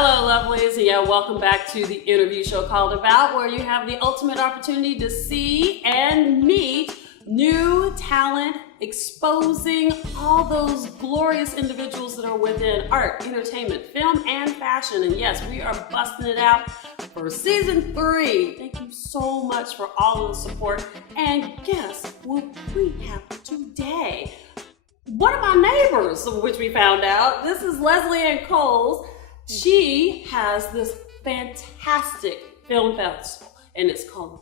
Hello, Lovelies. Yeah, welcome back to the interview show called About, where you have the ultimate opportunity to see and meet new talent, exposing all those glorious individuals that are within art, entertainment, film, and fashion. And yes, we are busting it out for season 3. Thank you so much for all of the support. And guess what we have today? One of my neighbors, which we found out. This is Leslie Ann Coles. She has this fantastic film festival, and it's called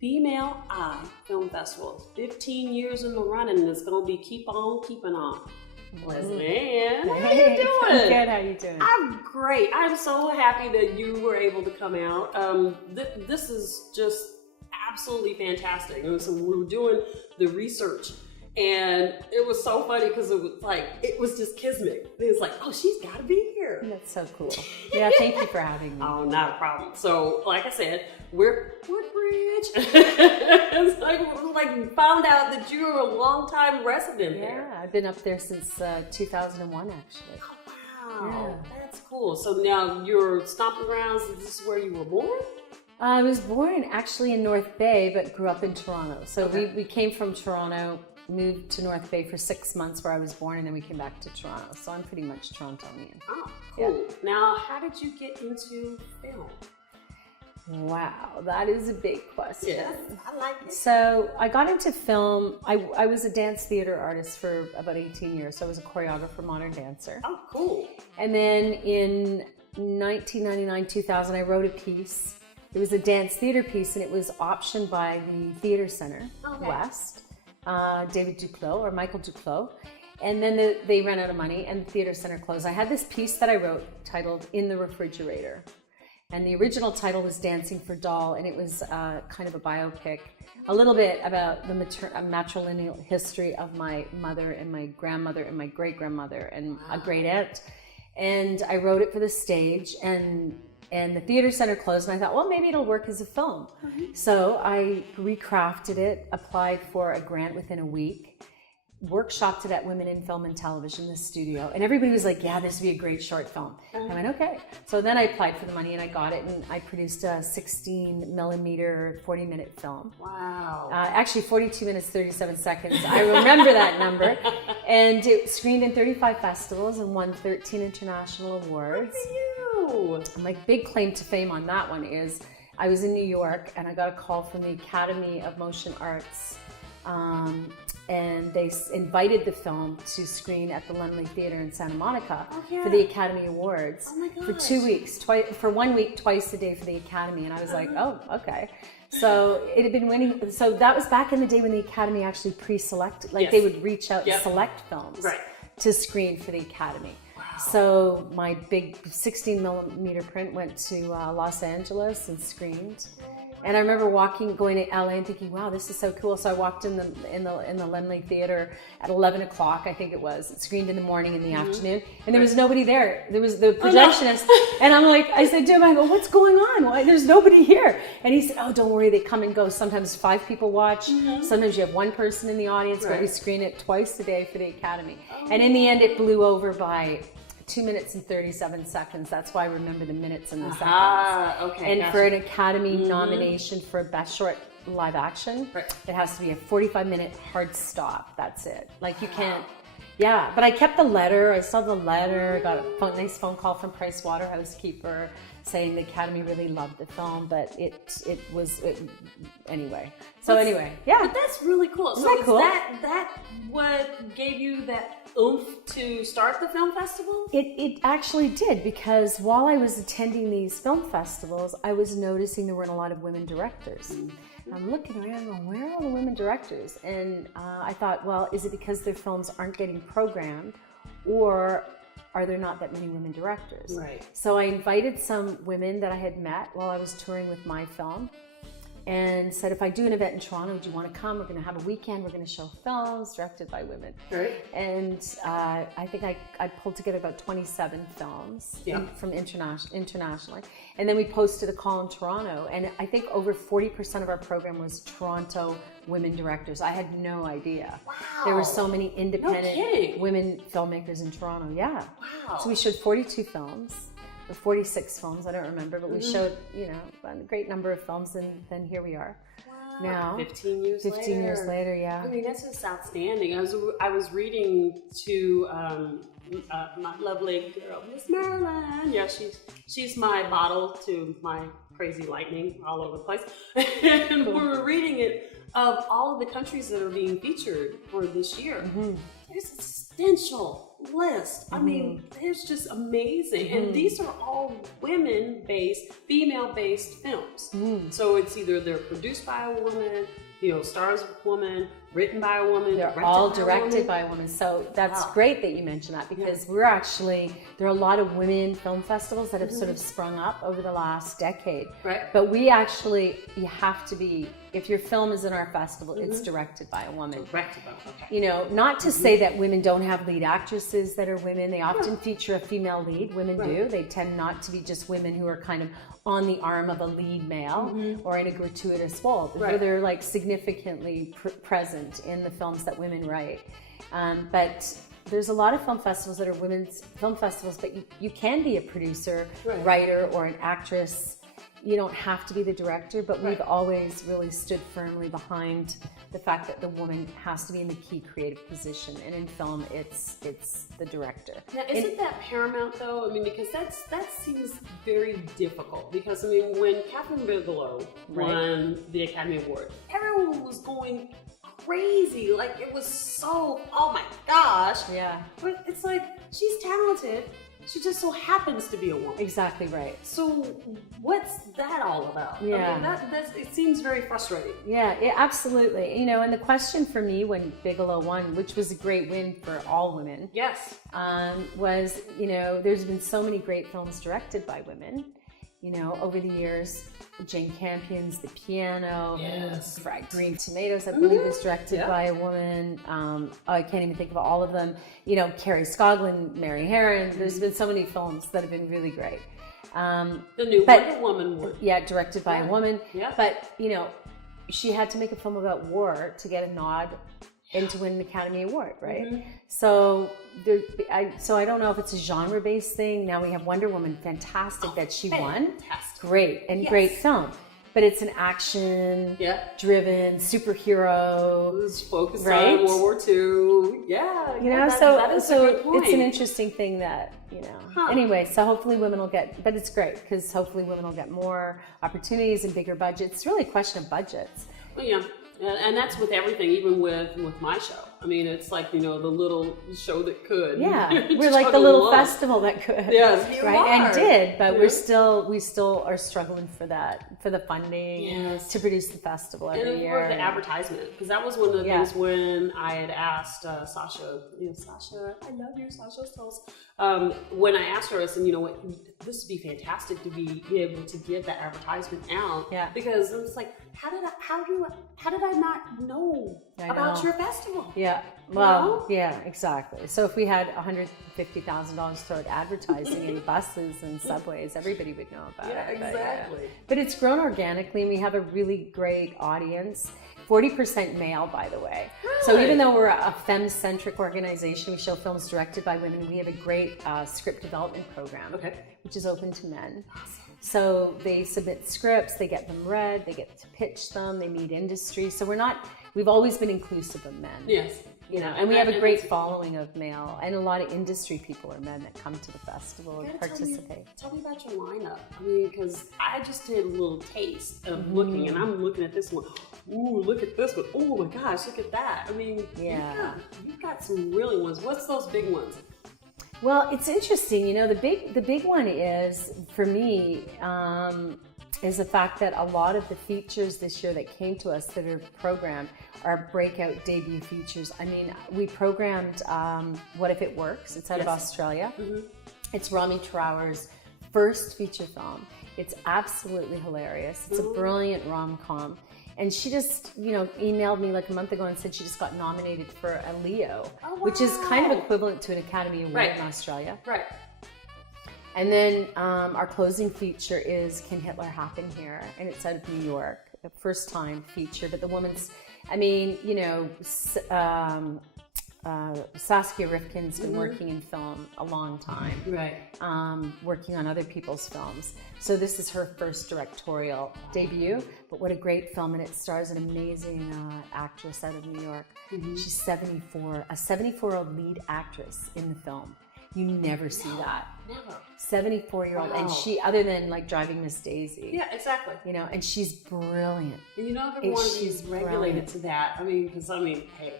Female Eye Film Festival. 15 years in the running, and it's going to be keep on keeping on. Leslie Ann, how you doing? I'm good. How you doing? I'm great. I'm so happy that you were able to come out. This is just absolutely fantastic. And so we were doing the research, and it was so funny because it was just kismet. It was like, oh, she's got to be here. That's so cool. Yeah, thank you for having me. Oh, not a problem. So, like I said, we're Woodbridge. It's like found out that you were a long-time resident there. Yeah, I've been up there since 2001, actually. Oh, wow. Yeah. That's cool. So now you're stomping around. So this is where you were born? I was born actually in North Bay, but grew up in Toronto. So Okay. we came from Toronto, moved to North Bay for 6 months where I was born, and then we came back to Toronto. So I'm pretty much Torontonian. Oh, cool. Yeah. Now, how did you get into film? Wow, that is a big question. Yes, I like it. So I got into film. I was a dance theater artist for about 18 years. So I was a choreographer, modern dancer. Oh, cool. And then in 1999, 2000, I wrote a piece. It was a dance theater piece, and it was optioned by the Theater Center West, David Duclos or Michael Duclos. And then they ran out of money, and the Theater Center closed. I had this piece that I wrote titled "In the Refrigerator." And the original title was Dancing for Doll, and it was kind of a biopic, a little bit about the matrilineal history of my mother and my grandmother and my great-grandmother and a great aunt. And I wrote it for the stage, and the Theater Center closed, and I thought, well, maybe it'll work as a film. So I recrafted it, applied for a grant within a week, workshopped it at Women in Film and Television, the studio, and everybody was like, yeah, this would be a great short film. I went, okay. So then I applied for the money and I got it, and I produced a 16 millimeter, 40-minute film. Wow. Actually 42 minutes, 37 seconds. I remember that number. And it screened in 35 festivals and won 13 international awards. Look at you. My big claim to fame on that one is I was in New York and I got a call from the Academy of Motion Arts, and they invited the film to screen at the Lemley Theater in Santa Monica for the Academy Awards for 2 weeks, for 1 week, twice a day for the Academy. And I was like, oh, okay. So it had been winning. So that was back in the day when the Academy actually pre-selected, like they would reach out and select films to screen for the Academy. So my big 16 millimeter print went to Los Angeles and screened. And I remember going to LA and thinking, wow, this is so cool. So I walked in the Lemley Theater at 11 o'clock, I think it was. It screened in the morning and the afternoon. And there was nobody there. There was the projectionist. And I'm like, I said to him, I go, what's going on? Why? There's nobody here. And he said, oh, don't worry, they come and go. Sometimes 5 people watch. Sometimes you have 1 person in the audience, but we screen it twice a day for the Academy. And in the end, it blew over by 2 minutes and 37 seconds. That's why I remember the minutes and the seconds. Okay. And for an Academy nomination for Best Short Live Action, it has to be a 45-minute hard stop. That's it. Like you can't. Yeah, but I kept the letter. I saw the letter. Got a nice phone call from PricewaterhouseCoopers saying the Academy really loved the film, but anyway. So anyway, yeah. But that's really cool. Isn't so that cool? that what gave you that oomph to start the film festival? It actually did, because while I was attending these film festivals, I was noticing there weren't a lot of women directors. I'm looking around going, where are all the women directors? And I thought, well, is it because their films aren't getting programmed, or are there not that many women directors? Right. So I invited some women that I had met while I was touring with my film, and said, if I do an event in Toronto, do you want to come? We're going to have a weekend. We're going to show films directed by women. Right. And I think I pulled together about 27 films from internationally. And then we posted a call in Toronto. And I think over 40% of our program was Toronto women directors. I had no idea. Wow. There were so many independent women filmmakers in Toronto. Yeah. Wow. So we showed 42 films. 46 films, I don't remember, but we showed, a great number of films, and then here we are. Wow. Now 15 years 15 years later, yeah. I mean, that's just outstanding. I was reading to my lovely girl, Miss Marilyn. Yeah, she's my bottle to my crazy lightning all over the place. And we were reading it of all of the countries that are being featured for this year. There's a substantial list. I mean, it's just amazing. And these are all women-based, female-based films. So it's either they're produced by a woman, stars a woman, written by a woman, they're all directed by a woman. So that's great that you mentioned that, because there are a lot of women film festivals that have sort of sprung up over the last decade. Right. But you have to be, if your film is in our festival, it's directed by a woman. Directed by a woman. Okay. Not to say that women don't have lead actresses that are women. They often feature a female lead. Women do. They tend not to be just women who are kind of on the arm of a lead male or in a gratuitous role. They're like significantly present in the films that women write. But there's a lot of film festivals that are women's film festivals, but you can be a producer, writer, or an actress. You don't have to be the director, but we've always really stood firmly behind the fact that the woman has to be in the key creative position, and in film, it's the director. Now, isn't that paramount though? I mean, because that seems very difficult. Because I mean, when Catherine Bigelow won the Academy Award, everyone was going crazy. Like, it was so, oh my gosh. Yeah. But it's like, she's talented. She just so happens to be a woman. Exactly right. So what's that all about? Yeah. I mean, it seems very frustrating. Yeah, absolutely. And the question for me when Bigelow won, which was a great win for all women, yes, was, there's been so many great films directed by women, over the years. Jane Campion's The Piano, Fried Green Tomatoes, I believe, is directed by a woman. I can't even think of all of them. Carrie Scoglin, Mary Herron. There's been so many films that have been really great. The new Wonder Woman one. Yeah, directed by a woman. Yeah. But, she had to make a film about war to get a nod and to win an Academy Award, right? So I don't know if it's a genre-based thing. Now we have Wonder Woman, fantastic that she won. Great, and great film. But it's an action-driven superhero. Who's focused on World War II. Yeah. So a good point. It's an interesting thing that, Anyway, so hopefully women will get, but it's great because hopefully women will get more opportunities and bigger budgets. It's really a question of budgets. Well, yeah. And that's with everything, even with my show. I mean, it's like, the little show that could. Yeah, we're like the little festival that could. Yes, you right, are. And did, but we still are struggling for the funding to produce the festival every year. And the advertisement, because that was one of the things when I had asked Sasha, Sasha, I love you, Sasha Stolz. When I asked her, I said, this would be fantastic to be able to get that advertisement out. Yeah. Because it's like, how did I not know about your festival? Yeah. Well, yeah, exactly. So if we had $150,000 toward advertising in buses and subways, everybody would know about it. Yeah, exactly. But it's grown organically, and we have a really great audience. 40% male, by the way. Really? So even though we're a femme-centric organization, we show films directed by women. We have a great script development program, which is open to men. Awesome. So they submit scripts, they get them read, they get to pitch them, they meet industry. So we've always been inclusive of men. Yes. And we have a great following of male, and a lot of industry people are men that come to the festival and participate. Tell me about your lineup. I mean, because I just did a little taste of looking, and I'm looking at this one. Ooh, look at this one. Oh my gosh, look at that. I mean, you've got some really ones. What's those big ones? Well, it's interesting. The big one is, for me, is the fact that a lot of the features this year that came to us that are programmed are breakout debut features. I mean, we programmed What If It Works? It's out of Australia. It's Rami Traor's first feature film. It's absolutely hilarious. It's a brilliant rom-com. And she just, emailed me like a month ago and said she just got nominated for a Leo, which is kind of equivalent to an Academy Award in Australia. Right. And then our closing feature is Can Hitler Happen Here? And it's out of New York, the first time feature. But the woman's, Saskia Rifkin's been working in film a long time, Right. working on other people's films. So this is her first directorial debut, but what a great film, and it stars an amazing actress out of New York. She's 74, a 74-year-old lead actress in the film. You never see that. Never. 74-year-old, and she, other than like Driving Miss Daisy. Yeah, exactly. You know, and she's brilliant. And you know, everyone is regulated to that. I mean, because hey,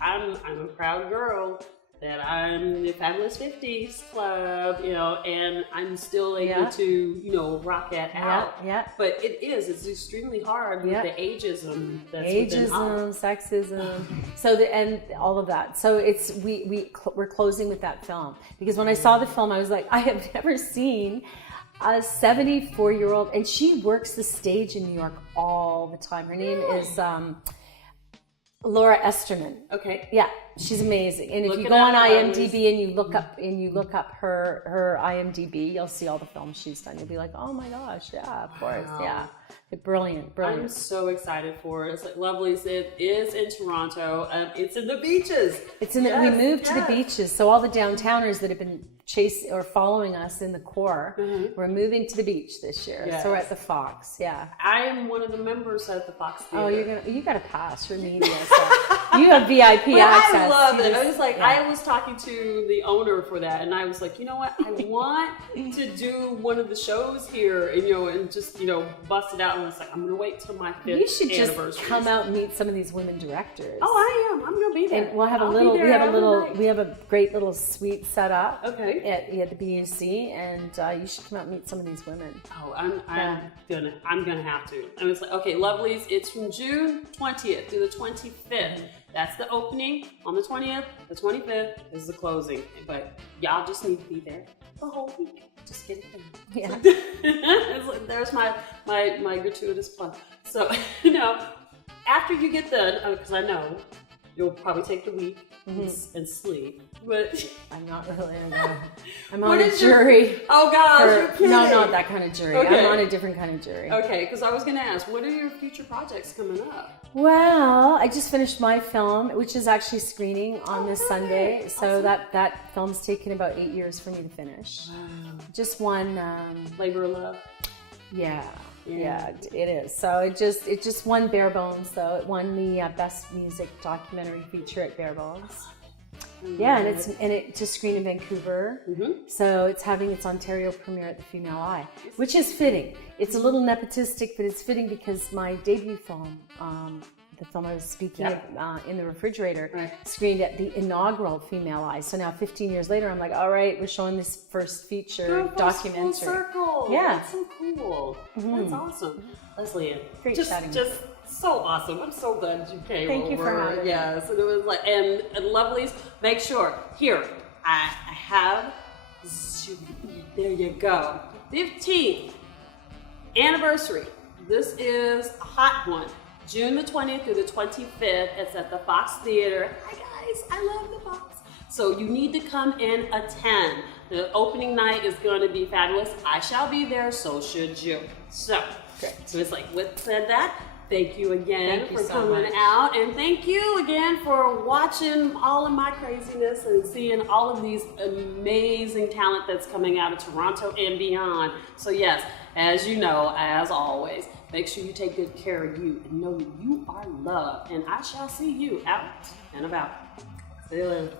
I'm a proud girl that I'm the Fabulous 50s Club, you know, and I'm still able to, you know, rock that out. Yeah. But it's extremely hard with the ageism that's ageism, sexism, so and all of that. So it's we're closing with that film, because when I saw the film, I was like, I have never seen a 74-year-old, and she works the stage in New York all the time. Her name is Laura Esterman. Okay. Yeah, she's amazing. And if you go on IMDb and you look up her IMDb, you'll see all the films she's done. You'll be like, oh my gosh, yeah, of course, yeah. Brilliant. I'm so excited for it. It's like Lovelies. It is in Toronto. It's in the beaches. It's in we moved to the beaches, so all the downtowners that have been chasing or following us in the core, we're moving to the beach this year. So we're at the Fox. Yeah, I am one of the members at the Fox Theater. Oh, you got a pass for media. So you have VIP access. I love it. I was like, I was talking to the owner for that, and I was like, you know what? I want to do one of the shows here, and you know, and just bust it out. And I was like, I'm gonna wait till my 5th You should anniversary. Just come out and meet some of these women directors. Oh, I am. I'm gonna be there. And we'll have we have a great little suite set up. Okay. At the BUC, and you should come out and meet some of these women. Oh, I'm gonna have to. And it's like, okay, Lovelies. It's from June 20th through the 25th. That's the opening on the 20th. The 25th is the closing. But y'all just need to be there the whole week. Just get it done. Yeah. It's like, there's my gratuitous plug. So after you get done, because I know you'll probably take the week and sleep. But I'm not really. I'm on a jury. Oh gosh, you're kidding. No, not that kind of jury. Okay. I'm on a different kind of jury. Okay, because I was going to ask, what are your future projects coming up? Well, I just finished my film, which is actually screening on this Sunday. So awesome. that film's taken about 8 years for me to finish. Wow. Just one. Labor of Love. Yeah, it is. So it just won Barebones, though. It won the Best Music Documentary Feature at Barebones. Yeah, and it just screened in Vancouver. So it's having its Ontario premiere at the Female Eye, which is fitting. It's a little nepotistic, but it's fitting because my debut film, the film I was speaking of in the refrigerator, screened at the inaugural Female Eye. So now 15 years later, I'm like, all right, we're showing this first feature documentary. Full circle. Yeah. That's so cool. That's awesome. Leslie, great chatting. Just so awesome. I'm so glad you came over. Thank you for having me. Yes, and it was like, and Lovelies, make sure, here, I have, there you go, 15th anniversary. This is a hot one. June the 20th through the 25th. It's at the Fox Theater. Hi guys, I love the Fox. So you need to come and attend. The opening night is going to be fabulous. I shall be there, so should you. So it's like, with said that, thank you again for coming out, and thank you again for watching all of my craziness and seeing all of these amazing talent that's coming out of Toronto and beyond. So yes, as you know, as always, make sure you take good care of you and know that you are loved, and I shall see you out and about. See you later.